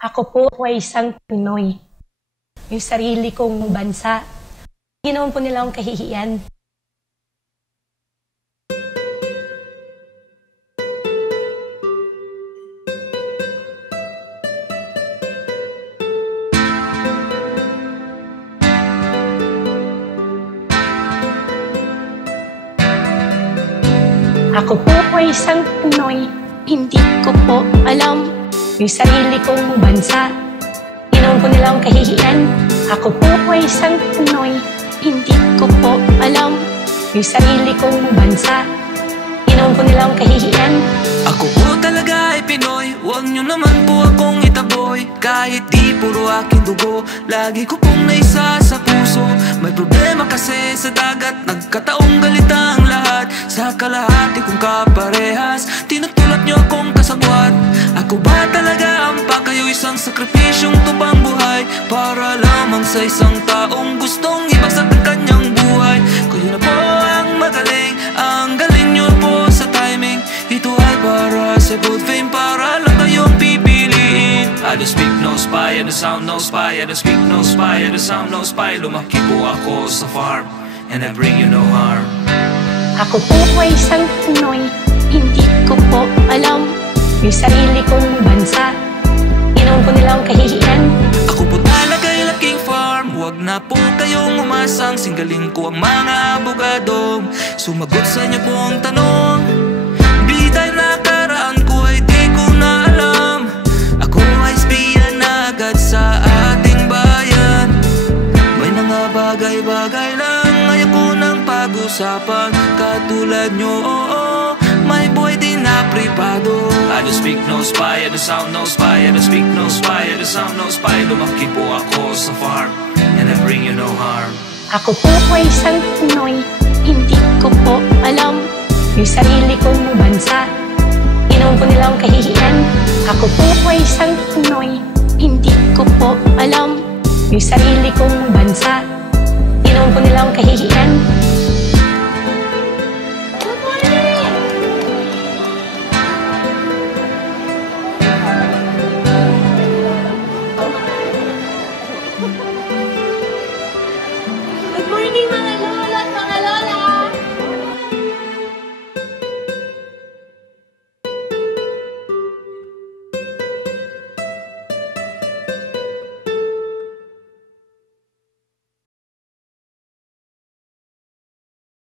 Ako po ay isang Pinoy. Yung sarili kong bansa. Ginawan po nila akong kahihiyan. Ako po ay isang Pinoy. Hindi ko po alam Yung sarili kong bansa. Ginawan po nila akong kahihiyan. Ako po ay isang Pinoy. Hindi ko po alam Yung sarili kong bansa. Ginawan po nila akong kahihiyan. Ako po talaga ay Pinoy. Huwag nyo naman po akong itaboy. Kahit di puro aking dugo, lagi ko pong naisa sa puso. May problema kasi sa dagat, nagkataong galita ang lahat. Sa kalahati kong kaparehas, tinutulak nyo akong kasabwat. Ako ba talaga ang pakayo, isang sakripisyong tupang buhay para lamang sa isang taong gustong ibagsak ang kanyang buhay? Kayo na po ang magaling, ang galing nyo po sa timing. Ito ay para sa good fame, para lang kayong pipiliin. I don't speak no spy, I don't sound no spy, I don't speak no spy, I don't sound no spy. Lumaki po ako sa farm, and I bring you no harm. Ako po ay isang Pinoy. Hindi ko po alam Yung sarili kong bansa. Ginawan po nila akong kahihiyan. Ako po talaga ay laking farm. Huwag na po kayong umasang singgaling ko ang mga abogadong sumagot sa inyo pong tanong. Bitay na karaan ko ay di ko na alam. Ako ay espiya na agad sa ating bayan. May mga bagay-bagay lang ayaw ko nang pag-usapan. Katulad nyo, may buhay din na privado. I don't speak no spy, I don't sound no spy, I don't speak no spy, I don't sound no spy. Lumaki po ako sa farm, and I bring you no harm. Ako po ay isang Pinoy. Hindi ko po alam Yung sarili kong bansa. Ginawan po nila akong kahihiyan. Ako po ay isang Pinoy. Hindi ko po alam Yung sarili kong bansa. Ginawan po nila akong kahihiyan.